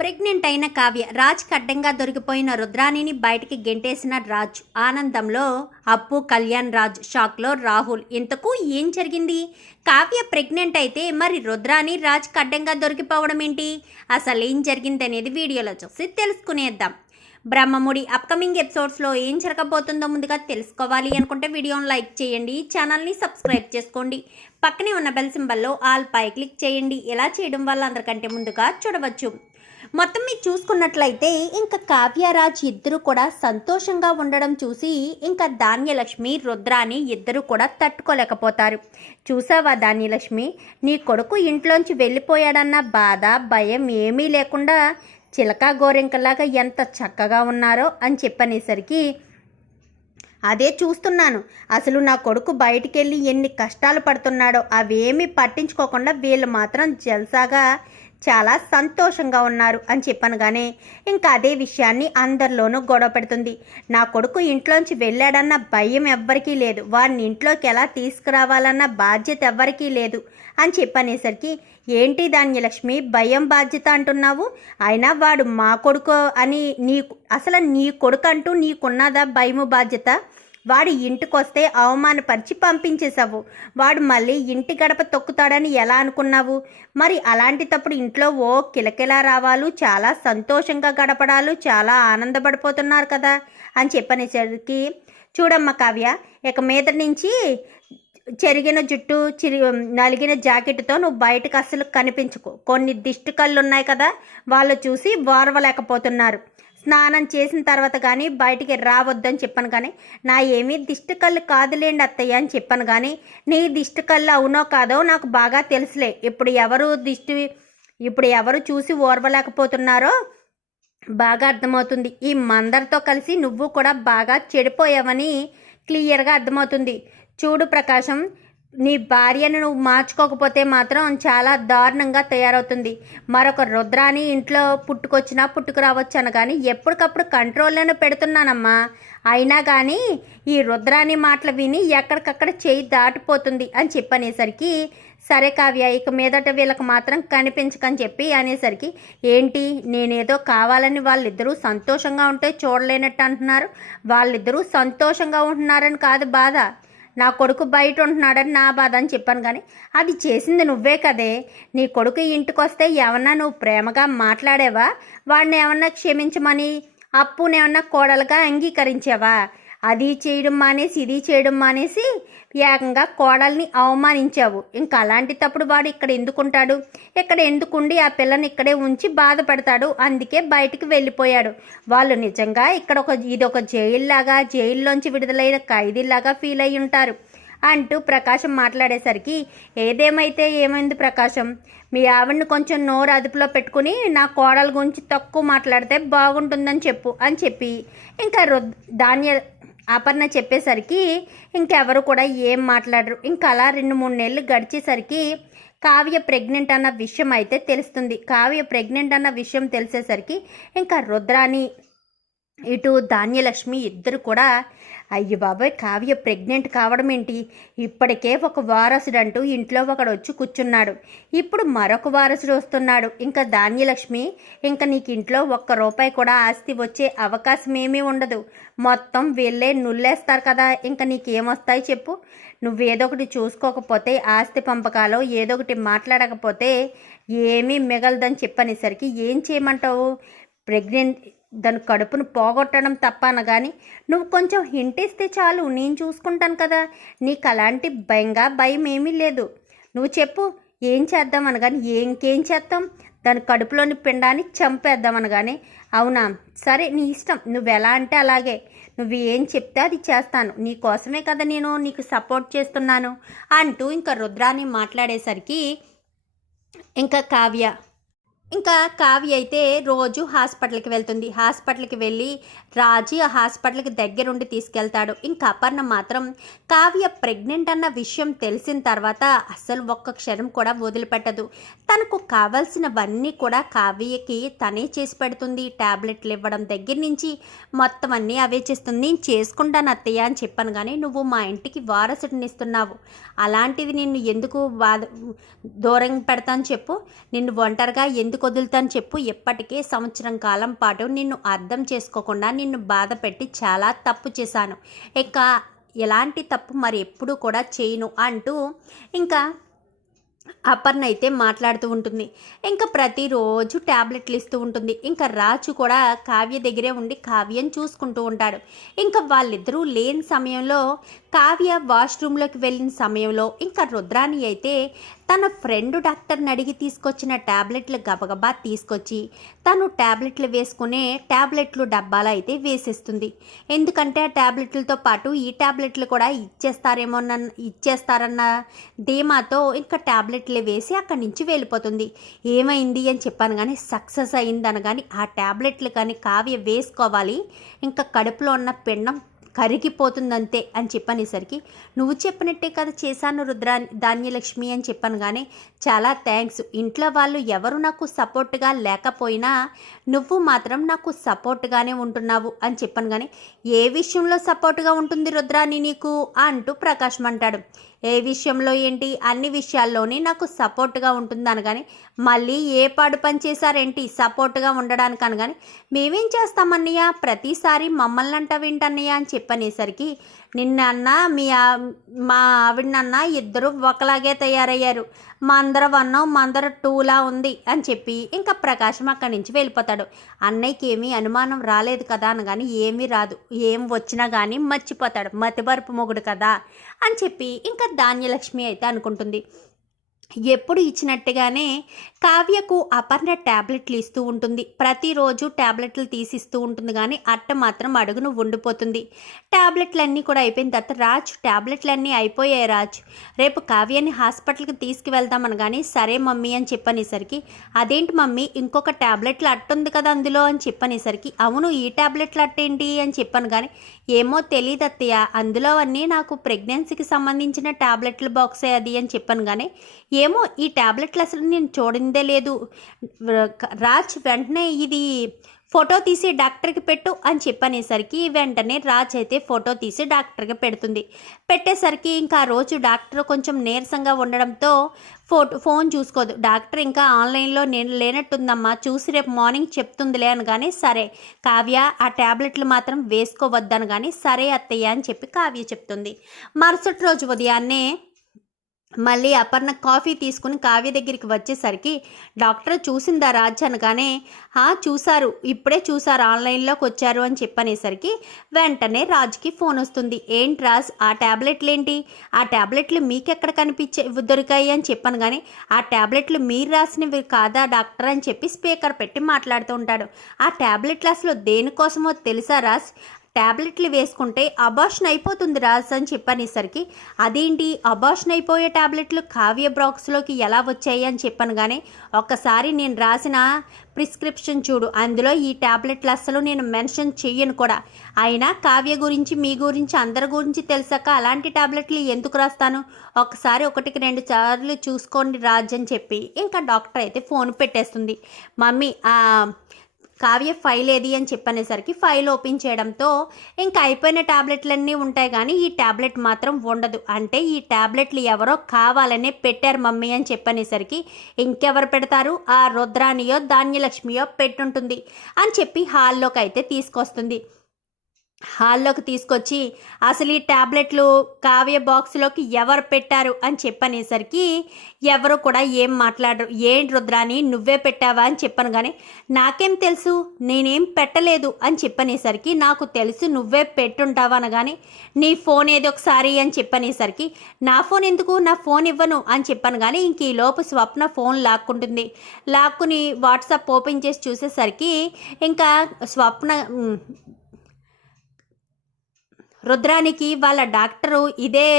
Pregnant అయిన కావ్య రాజ్కి అడ్డంగా దొరికిపోయిన రుద్రాణిని బయటికి గెంటేసిన రాజ్ ఆనందంలో అప్పు, కళ్యాణ్ రాజ్ షాక్లో రాహుల్. ఇంతకు ఏం జరిగింది? కావ్య ప్రెగ్నెంట్ అయితే మరి రుద్రాణి రాజ్కి అడ్డంగా దొరికిపోవడం ఏంటి? అసలు ఏం జరిగింది అనేది వీడియోలో చూసి తెలుసుకునేద్దాం. బ్రహ్మముడి అప్కమింగ్ ఎపిసోడ్స్లో ఏం జరగబోతుందో ముందుగా తెలుసుకోవాలి అనుకుంటే వీడియోని లైక్ చేయండి, ఛానల్ని సబ్స్క్రైబ్ చేసుకోండి, పక్కనే ఉన్న బెల్ సింబల్లో ఆల్ పై క్లిక్ చేయండి. ఇలా చేయడం వల్ల అందరికంటే ముందుగా చూడవచ్చు. మొత్తం మీరు చూసుకున్నట్లయితే ఇంకా కావ్యరాజ్ ఇద్దరు కూడా సంతోషంగా ఉండడం చూసి ఇంకా ధాన్యలక్ష్మి, రుద్రాని ఇద్దరు కూడా తట్టుకోలేకపోతారు. చూసావా ధాన్యలక్ష్మి, నీ కొడుకు ఇంట్లోంచి వెళ్ళిపోయాడన్న బాధ, భయం ఏమీ లేకుండా చిలకా గోరింకలాగా ఎంత చక్కగా ఉన్నారో అని చెప్పనేసరికి అదే చూస్తున్నాను. అసలు నా కొడుకు బయటికి వెళ్ళి ఎన్ని కష్టాలు పడుతున్నాడో అవేమీ పట్టించుకోకుండా వీళ్ళు మాత్రం జల్సాగా చాలా సంతోషంగా ఉన్నారు అని చెప్పనగానే ఇంకా అదే విషయాన్ని అందరిలోనూ గొడవ పెడుతుంది. నా కొడుకు ఇంట్లోంచి వెళ్ళాడన్న భయం ఎవ్వరికీ లేదు, వాడిని ఇంట్లోకి ఎలా తీసుకురావాలన్న బాధ్యత ఎవ్వరికీ లేదు అని చెప్పనేసరికి ఏంటి ధాన్యలక్ష్మి భయం బాధ్యత అంటున్నావు? అయినా వాడు మా కొడుకు అని అసలు నీ కొడుకు అంటూ నీకున్నదా భయము బాధ్యత? వాడు ఇంటికొస్తే అవమానపరిచి పంపించేశావు, వాడు మళ్ళీ ఇంటి గడప తొక్కుతాడని ఎలా అనుకున్నావు? మరి అలాంటి తప్పుడు ఇంట్లో ఓ కిలకిలా రావాలు, చాలా సంతోషంగా గడపడాలు, చాలా ఆనందపడిపోతున్నారు కదా అని చెప్పనేసరికి చూడమ్మ కావ్య, ఇక మీద నుంచి చెరిగిన జుట్టు, నలిగిన జాకెట్తో నువ్వు బయటకు అస్సలు కనిపించుకో. కొన్ని దిష్టి కళ్ళు ఉన్నాయి కదా, వాళ్ళు చూసి ఓర్వలేకపోతున్నారు. స్నానం చేసిన తర్వాత కానీ బయటికి రావద్దని చెప్పాను, కానీ నా ఏమీ దిష్టి కళ్ళు కాదులేండి అత్తయ్య అని చెప్పాను, కానీ నీ దిష్టి కళ్ళు అవునో కాదో నాకు బాగా తెలుసులే. ఇప్పుడు ఎవరు చూసి ఓర్వలేకపోతున్నారో బాగా అర్థమవుతుంది. ఈ మందరితో కలిసి నువ్వు కూడా బాగా చెడిపోయావని క్లియర్గా అర్థమవుతుంది. చూడు ప్రకాశం, నీ భార్యను నువ్వు మార్చుకోకపోతే మాత్రం చాలా దారుణంగా తయారవుతుంది. మరొక రుద్రాని ఇంట్లో పుట్టుకొచ్చినా పుట్టుకురావచ్చు అని కానీ ఎప్పటికప్పుడు కంట్రోల్లోనే పెడుతున్నానమ్మా. అయినా కానీ ఈ రుద్రాని మాటలు విని ఎక్కడికక్కడ చేయి దాటిపోతుంది అని చెప్పనేసరికి సరే కావ్య, ఇక మీదట వీళ్ళకి మాత్రం కనిపించకని చెప్పి అనేసరికి ఏంటి నేనేదో కావాలని వాళ్ళిద్దరూ సంతోషంగా ఉంటే చూడలేనట్టు అంటున్నారు? వాళ్ళిద్దరూ సంతోషంగా ఉంటున్నారని కాదు బాధ, నా కొడుకు బయట ఉంటున్నాడని నా బాధ అని చెప్పాను, కానీ అది చేసింది నువ్వే కదే. నీ కొడుకు ఇంటికి వస్తే ఏమన్నా నువ్వు ప్రేమగా మాట్లాడేవా? వాడిని ఏమన్నా క్షమించమని అప్పునేమన్నా కోడలుగా అంగీకరించావా? అది చేయడం మానేసి ఇది చేయడం మానేసి ఏకంగా కోడల్ని అవమానించావు. ఇంకా అలాంటి తప్పుడు వాడు ఇక్కడ ఎందుకుంటాడు? ఇక్కడ ఎందుకుండి ఆ పిల్లని ఇక్కడే ఉంచి బాధపడతాడు? అందుకే బయటికి వెళ్ళిపోయాడు. వాళ్ళు నిజంగా ఇక్కడ ఇదొక జైల్లాగా, జైల్లోంచి విడుదలైన ఖైదీలాగా ఫీల్ అయి ఉంటారు అంటూ ప్రకాశం మాట్లాడేసరికి ఏదేమైతే ఏమైంది ప్రకాశం, మీ ఆవిడని కొంచెం నోరు అదుపులో పెట్టుకుని నా కోడల గురించి తక్కువ మాట్లాడితే బాగుంటుందని చెప్పు అని చెప్పి ఇంకా అపర్ణ చెప్పేసరికి ఇంకెవరు కూడా ఏం మాట్లాడరు. ఇంకా అలా 2-3 నెలలు గడిచేసరికి కావ్య ప్రెగ్నెంట్ అన్న విషయం అయితే తెలుస్తుంది. కావ్య ప్రెగ్నెంట్ అన్న విషయం తెలిసేసరికి ఇంకా రుద్రాని ఇటు ధాన్యలక్ష్మి ఇద్దరు కూడా అయ్యి బాబాయ్ కావ్య ప్రెగ్నెంట్ కావడం ఏంటి, ఇప్పటికే ఒక వారసుడు అంటూ ఇంట్లో ఒకడు వచ్చి కూర్చున్నాడు, ఇప్పుడు మరొక వారసుడు వస్తున్నాడు. ఇంకా ధాన్యలక్ష్మి, ఇంకా నీకు ఇంట్లో ₹1 కూడా ఆస్తి వచ్చే అవకాశం ఏమీ ఉండదు, మొత్తం వీళ్ళే నుల్లేస్తారు కదా. ఇంకా నీకేమొస్తాయి చెప్పు? నువ్వేదో ఒకటి చూసుకోకపోతే, ఆస్తి పంపకాలో ఏదో ఒకటి మాట్లాడకపోతే ఏమీ మిగలదని చెప్పనేసరికి ఏం చేయమంటావు? ప్రెగ్నెంట్ దాని కడుపును పోగొట్టడం తప్ప అనగాని నువ్వు కొంచెం హింట్ ఇస్తే చాలు, నేను చూసుకుంటాను కదా. నీకు అలాంటి భయం ఏమీ లేదు, నువ్వు చెప్పు ఏం చేద్దాం అనగాని ఇంకేం చేద్దాం, దాని కడుపులోని పిండాన్ని చంపేద్దాం అనగానే అవునా సరే నీ ఇష్టం, నువ్వు ఎలా అంటే అలాగే, నువ్వు ఏం చెప్తే అది చేస్తాను, నీ కోసమే కదా నేను నీకు సపోర్ట్ చేస్తున్నాను అంటూ ఇంకా రుద్రాని మాట్లాడేసరికి ఇంకా కావ్య అయితే రోజు హాస్పిటల్కి వెళ్తుంది. హాస్పిటల్కి వెళ్ళి రాజీ ఆ హాస్పిటల్కి దగ్గరుండి తీసుకెళ్తాడు. ఇంకా అపర్ణ మాత్రం కావ్య ప్రెగ్నెంట్ అన్న విషయం తెలిసిన తర్వాత అస్సలు ఒక్క క్షణం కూడా వదిలిపెట్టదు. తనకు కావాల్సినవన్నీ కూడా కావ్యకి తనే చేసి పెడుతుంది. ట్యాబ్లెట్లు ఇవ్వడం దగ్గర నుంచి మొత్తం అన్నీ అవే చేస్తుంది. నేను చేసుకుంటాను అత్తయ్య అని చెప్పాను, కానీ నువ్వు మా ఇంటికి వారసుడిని ఇస్తున్నావు, అలాంటిది నిన్ను ఎందుకు దూరం పెడతాను చెప్పు? నిన్ను ఒంటరిగా ఎందుకు ఎందుకు వదులుతాను చెప్పు, ఎప్పటికే సంవత్సరం కాలం పాటు నిన్ను అర్థం చేసుకోకుండా నిన్ను బాధ పెట్టి చాలా తప్పు చేశాను, ఇక ఎలాంటి తప్పు మరి ఎప్పుడు కూడా చేయను అంటూ ఇంకా అపర్ణ అయితే మాట్లాడుతూ ఉంటుంది. ఇంకా ప్రతిరోజు ట్యాబ్లెట్లు ఇస్తూ ఉంటుంది. ఇంకా రాజు కూడా కావ్య దగ్గరే ఉండి కావ్యం చూసుకుంటూ ఉంటాడు. ఇంకా వాళ్ళిద్దరూ లేని సమయంలో కావ్య వాష్రూమ్లోకి వెళ్ళిన సమయంలో ఇంకా రుద్రాణి అయితే తన ఫ్రెండ్ డాక్టర్ని అడిగి తీసుకొచ్చిన ట్యాబ్లెట్లు గబగబా తీసుకొచ్చి తను ట్యాబ్లెట్లు వేసుకునే ట్యాబ్లెట్లు డబ్బాలు అయితే వేసేస్తుంది. ఎందుకంటే ఆ ట్యాబ్లెట్లతో పాటు ఈ ట్యాబ్లెట్లు కూడా ఇచ్చేస్తారన్న ధీమాతో ఇంకా ట్యాబ్లెట్లు వేసి అక్కడి నుంచి వెళ్ళిపోతుంది. ఏమైంది అని చెప్పాను కానీ సక్సెస్ అయిందని కానీ ఆ ట్యాబ్లెట్లు కానీ కావ్య వేసుకోవాలి, ఇంకా కడుపులో ఉన్న పిండం కరిగిపోతుందంతే అని చెప్పనేసరికి నువ్వు చెప్పినట్టే కదా చేశాను ధాన్యలక్ష్మి అని చెప్పాను. కానీ చాలా థ్యాంక్స్, ఇంట్లో వాళ్ళు ఎవరు నాకు సపోర్ట్గా లేకపోయినా నువ్వు మాత్రం నాకు సపోర్ట్గానే ఉంటున్నావు అని చెప్పాను. కానీ ఏ విషయంలో సపోర్ట్గా ఉంటుంది రుద్రాని నీకు అంటూ ప్రకాశం అంటాడు. ఏ విషయంలో ఏంటి, అన్ని విషయాల్లోనే నాకు సపోర్ట్గా ఉంటుంది అనగాని మళ్ళీ ఏ పాడు పని చేశారేంటి సపోర్ట్గా ఉండడానికి అనగాని మేమేం చేస్తామన్నయ్య, ప్రతిసారి మమ్మల్ని అంటావేంటన్నయ్య అని చెప్పనేసరికి నిన్న మా ఆవిడనన్న ఇద్దరు ఒకలాగే తయారయ్యారు, మా అందరం అన్నం మా అందరం టూలా ఉంది అని చెప్పి ఇంకా ప్రకాశం అక్కడి నుంచి వెళ్ళిపోతాడు. అన్నయ్యకి ఏమీ అనుమానం రాలేదు కదా అనగాని ఏమీ రాదు, ఏం వచ్చినా కానీ మర్చిపోతాడు, మతిబరుపు మొగుడు కదా అని చెప్పి ఇంకా ధాన్యలక్ష్మి అయితే అనుకుంటుంది. ఎప్పుడు ఇచ్చినట్టుగానే కావ్యకు అపర్ణ ట్యాబ్లెట్లు ఇస్తూ ఉంటుంది. ప్రతిరోజు ట్యాబ్లెట్లు తీసిస్తూ ఉంటుంది. కానీ అట్ట మాత్రం అడుగును ఉండిపోతుంది. ట్యాబ్లెట్లన్నీ కూడా అయిపోయిన తర్వాత రాజ్ ట్యాబ్లెట్లన్నీ అయిపోయాయి రాజ్, రేపు కావ్యాన్ని హాస్పిటల్కి తీసుకువెళ్దామని కానీ సరే మమ్మీ అని చెప్పనేసరికి అదేంటి మమ్మీ ఇంకొక ట్యాబ్లెట్లు అట్టుంది కదా అందులో అని చెప్పనేసరికి అవును ఈ ట్యాబ్లెట్లు అట్టేంటి అని చెప్పాను. కానీ ఏమో తెలియదు అత్తయ్య, అందులో అన్నీ నాకు ప్రెగ్నెన్సీకి సంబంధించిన ట్యాబ్లెట్ల బాక్సే అది అని చెప్పాను. కానీ ఏమో ఈ ట్యాబ్లెట్లు అసలు నేను చూడిందే లేదు. రాజ్ వెంటనే ఇది ఫోటో తీసి డాక్టర్కి పెట్టు అని చెప్పనేసరికి వెంటనే రాజ్ అయితే ఫోటో తీసి డాక్టర్కి పెడుతుంది. పెట్టేసరికి ఇంకా ఆ రోజు డాక్టర్ కొంచెం నీరసంగా ఉండడంతో ఫోన్ చూసుకోదు. డాక్టర్ ఇంకా ఆన్లైన్లో నేను లేనట్టుందమ్మా, చూసి రేపు మార్నింగ్ చెప్తుందిలే అని కానీ సరే కావ్య ఆ ట్యాబ్లెట్లు మాత్రం వేసుకోవద్దని కానీ సరే అత్తయ్య అని చెప్పి కావ్య చెప్తుంది. మరుసటి రోజు ఉదయాన్నే మళ్ళీ అపర్ణ కాఫీ తీసుకుని కావ్య దగ్గరికి వచ్చేసరికి డాక్టర్ చూసిందా రాజ్ అనగానే చూశారు, ఇప్పుడే చూశారు, ఆన్లైన్లోకి వచ్చారు అని చెప్పనేసరికి వెంటనే రాజ్కి ఫోన్ వస్తుంది. ఏంటి రాజ్ ఆ ట్యాబ్లెట్లు ఏంటి, ఆ ట్యాబ్లెట్లు మీకెక్కడ దొరికాయి అని చెప్పాను. కానీ ఆ ట్యాబ్లెట్లు మీరు రాసినవి కాదా డాక్టర్ అని చెప్పి స్పీకర్ పెట్టి మాట్లాడుతూ ఉంటాడు. ఆ ట్యాబ్లెట్లు అసలు దేనికోసమో తెలుసా రాజ్, ట్యాబ్లెట్లు వేసుకుంటే అబార్షన్ అయిపోతుంది రాజ్ అని చెప్పనేసరికి అదేంటి అబార్షన్ అయిపోయే ట్యాబ్లెట్లు కావ్య బాక్స్లోకి ఎలా వచ్చాయి అని చెప్పాను. కానీ ఒక్కసారి నేను రాసిన ప్రిస్క్రిప్షన్ చూడు, అందులో ఈ ట్యాబ్లెట్లు అస్సలు నేను మెన్షన్ చెయ్యను కూడా, అయినా కావ్య గురించి మీ గురించి అందరి గురించి తెలిసాక అలాంటి ట్యాబ్లెట్లు ఎందుకు రాస్తాను, ఒకసారి 1-2 సార్లు చూసుకోండి రాజ్ అని చెప్పి ఇంకా డాక్టర్ అయితే ఫోన్ పెట్టేస్తుంది. మమ్మీ కావ్య ఫైల్ ఏది అని చెప్పనేసరికి ఫైల్ ఓపెన్ చేయడంతో ఇంకా అయిపోయిన ట్యాబ్లెట్లన్నీ ఉంటాయి కానీ ఈ ట్యాబ్లెట్ మాత్రం ఉండదు, అంటే ఈ ట్యాబ్లెట్లు ఎవరో కావాలనే పెట్టారు మమ్మీ అని చెప్పనేసరికి ఇంకెవరు పెడతారు, ఆ రుద్రానియో ధాన్యలక్ష్మియో పెట్టుంటుంది అని చెప్పి హాల్లోకి అయితే తీసుకొస్తుంది. హాల్లోకి తీసుకొచ్చి అసలు ఈ ట్యాబ్లెట్లు కావ్య బాక్స్లోకి ఎవరు పెట్టారు అని చెప్పనేసరికి ఎవరు కూడా ఏం మాట్లాడరు. ఏంటి రుద్రాని నువ్వే పెట్టావా అని చెప్పాను. కానీ నాకేం తెలుసు, నేనేం పెట్టలేదు అని చెప్పనేసరికి నాకు తెలుసు నువ్వే పెట్టుంటావా అనగానే నీ ఫోన్ ఏదో ఒకసారి అని చెప్పనేసరికి నా ఫోన్ ఎందుకు, నా ఫోన్ ఇవ్వను అని చెప్పాను. కానీ ఇంక ఈ లోపు స్వప్న ఫోన్ లాక్కుంటుంది. లాక్కుని వాట్సాప్ ఓపెన్ చేసి చూసేసరికి ఇంకా స్వప్న రుద్రానికి వాళ్ళ డాక్టరు ఇదే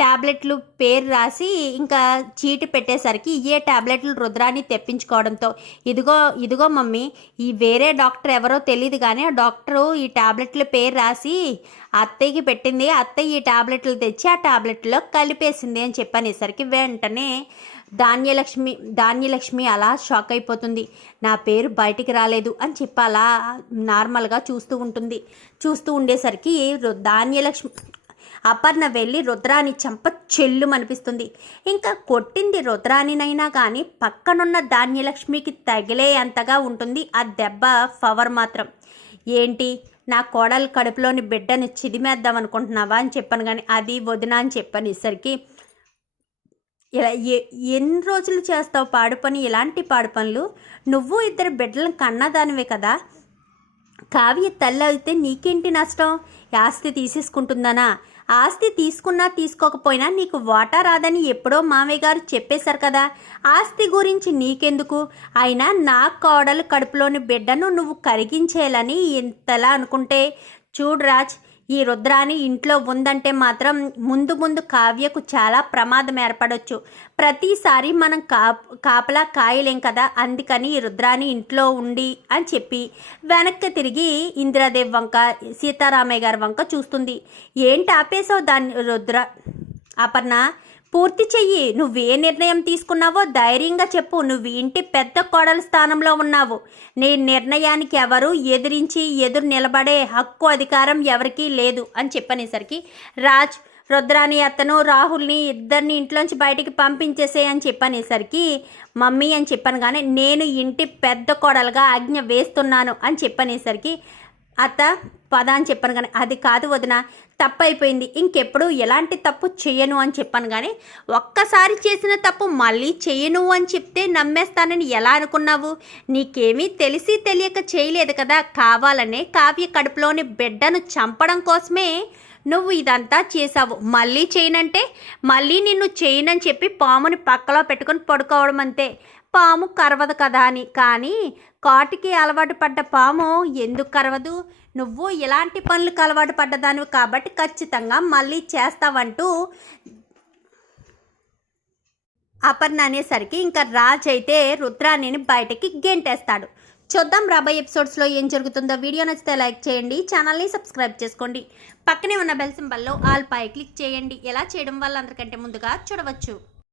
ట్యాబ్లెట్లు పేరు రాసి ఇంకా చీటి పెట్టేసరికి ఏ ట్యాబ్లెట్లు రుద్రాన్ని తెప్పించుకోవడంతో ఇదిగో మమ్మీ ఈ వేరే డాక్టర్ ఎవరో తెలియదు కానీ ఆ డాక్టరు ఈ ట్యాబ్లెట్ల పేరు రాసి అత్తయ్యకి పెట్టింది, అత్తయ్య ఈ ట్యాబ్లెట్లు తెచ్చి ఆ ట్యాబ్లెట్లో కలిపేసింది అని చెప్పనేసరికి వెంటనే ధాన్యలక్ష్మి అలా షాక్ అయిపోతుంది. నా పేరు బయటికి రాలేదు అని చెప్పి అలా నార్మల్గా చూస్తూ ఉంటుంది. చూస్తూ ఉండేసరికి ధాన్యలక్ష్మి అపర్ణ వెళ్ళి రుద్రాని చంప చెల్లుమనిపిస్తుంది. ఇంకా కొట్టింది రుద్రానినైనా కానీ పక్కనున్న ధాన్యలక్ష్మికి తగిలే అంతగా ఉంటుంది ఆ దెబ్బ పవర్ మాత్రం. ఏంటి నా కోడలు కడుపులోని బిడ్డను చిదిమేద్దాం అనుకుంటున్నావా అని చెప్పాను, కానీ అది వదిన అని చెప్పనేసరికి ఇలా ఎన్ని రోజులు చేస్తావు పాడు పని, ఎలాంటి పాడు పనులు, నువ్వు 2 బిడ్డలను కన్నదానివే కదా, కావ్య తల్లి అయితే నీకేంటి నష్టం, ఆస్తి తీసేసుకుంటుందనా, ఆస్తి తీసుకున్నా తీసుకోకపోయినా నీకు వాటా రాదని ఎప్పుడో మామయ్య గారు చెప్పేశారు కదా, ఆస్తి గురించి నీకెందుకు, అయినా నా కోడలు కడుపులోని బిడ్డను నువ్వు కరిగించేయాలని ఎంతలా అనుకుంటే చూడు రాజ్, ఈ రుద్రాని ఇంట్లో ఉందంటే మాత్రం ముందు ముందు కావ్యకు చాలా ప్రమాదం ఏర్పడవచ్చు. ప్రతిసారి మనం కాపలా కాయలేం కదా, అందుకని ఈ రుద్రాని ఇంట్లో ఉండి అని చెప్పి వెనక్కి తిరిగి ఇందిరాదేవి వంక సీతారామయ్య గారి వంక చూస్తుంది. ఏంటి ఆపేసావు దాన్ని అపర్ణ, పూర్తి చెయ్యి, నువ్వే నిర్ణయం తీసుకున్నావో ధైర్యంగా చెప్పు, నువ్వు ఇంటి పెద్ద కోడల స్థానంలో ఉన్నావు, నీ నిర్ణయానికి ఎవరు ఎదురు నిలబడే హక్కు అధికారం ఎవరికీ లేదు అని చెప్పనేసరికి రాజ్ రుద్రాని అతను రాహుల్ని ఇద్దరిని ఇంట్లోంచి బయటికి పంపించేసే అని చెప్పనేసరికి మమ్మీ అని చెప్పాను, కానీ నేను ఇంటి పెద్ద కోడలుగా ఆజ్ఞ వేస్తున్నాను అని చెప్పనేసరికి అత్త పద అని చెప్పాను, కానీ అది కాదు వదిన, తప్పు అయిపోయింది, ఇంకెప్పుడు ఎలాంటి తప్పు చెయ్యను అని చెప్పాను, కానీ ఒక్కసారి చేసిన తప్పు మళ్ళీ చెయ్యను అని చెప్తే నమ్మేస్తానని ఎలా అనుకున్నావు, నీకేమీ తెలిసి తెలియక చేయలేదు కదా, కావాలనే కావ్య కడుపులోని బిడ్డను చంపడం కోసమే నువ్వు ఇదంతా చేసావు, మళ్ళీ చేయనంటే మళ్ళీ నిన్ను చేయనని చెప్పి పాముని పక్కలో పెట్టుకొని పడుకోవడం అంతే, పాము కరవదు కదా అని, కానీ కాటికి అలవాటు పడ్డ పాము ఎందుకు కరవదు, నువ్వు ఇలాంటి పనులకు అలవాటు పడ్డదానివి కాబట్టి ఖచ్చితంగా మళ్ళీ చేస్తావంటూ అపర్ణ అనేసరికి ఇంకా రాజ్ అయితే రుద్రాణిని బయటకి గెంటేస్తాడు. చూద్దాం రాబోయే ఎపిసోడ్స్లో ఏం జరుగుతుందో. వీడియో నచ్చితే లైక్ చేయండి, ఛానల్ని సబ్స్క్రైబ్ చేసుకోండి, పక్కనే ఉన్న బెల్ సింబల్లో ఆల్ పై క్లిక్ చేయండి. ఎలా చేయడం వల్ల అందరికంటే ముందుగా చూడవచ్చు.